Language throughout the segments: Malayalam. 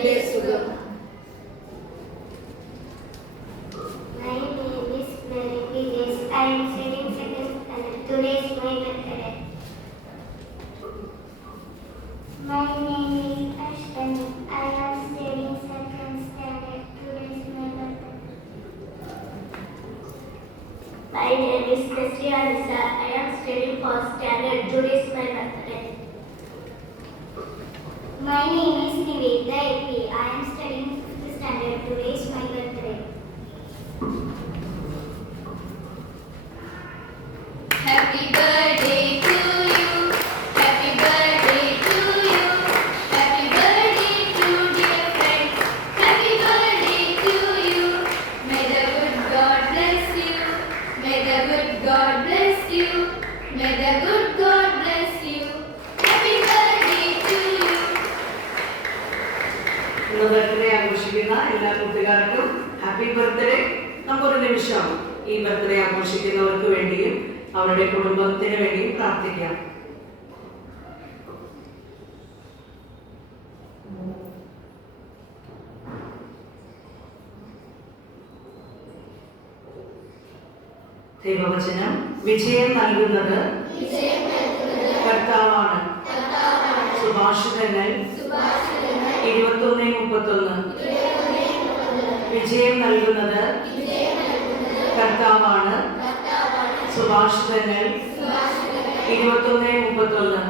ഇവിടെ സുഖം. My name is Vijesh. I am studying second standard. Today is my birthday. My name is Ashtani. I am studying second standard. Today is my birthday. My name is Kristianisa. I am studying first standard. Today is my birthday. My name is Niveda AP. I am studying fifth standard. Today is my birthday. Happy birthday to you. Happy birthday to you. Happy birthday to dear friends. Happy birthday to you. May the good God bless you. May the good God bless you. May the good God bless you. Happy birthday to you. ഇന്ന് ബർത്ത്ഡേ ആഘോഷിക്കുന്ന എല്ലാ കുട്ടികൾക്കും ഹാപ്പി ബർത്ത്ഡേ. നമുക്കൊരു നിമിഷം ഈ ബർത്ത്ഡേ ആഘോഷിക്കുന്നവർക്ക് വേണ്ടിയും അവരുടെ കുടുംബത്തിന് വേണ്ടിയും പ്രാർത്ഥിക്കാം. ദൈവവചനം വിജയം നൽകുന്നത് കർത്താവാണ്. സുഭാഷിതങ്ങൾ 21:31. വിജയം നൽകുന്നത് കർത്താവാണ്. സുഭാഷിതങ്ങൾ 21:31.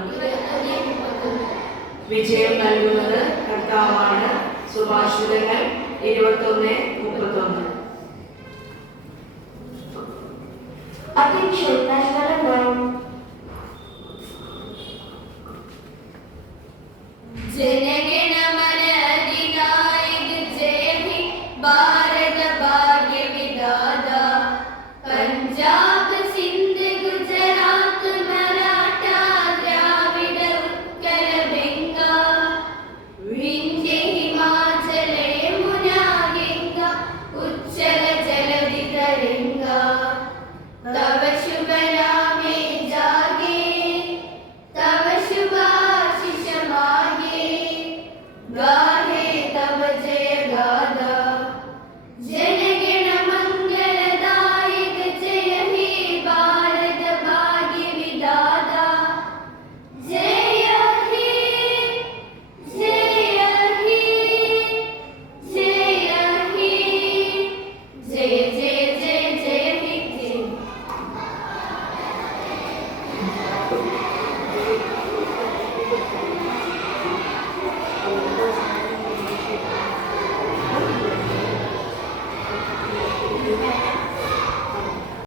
വിജയം നൽകുന്നത് കർത്താവാണ്. സുഭാഷിതങ്ങൾ 21:31. Attention, National Anthem.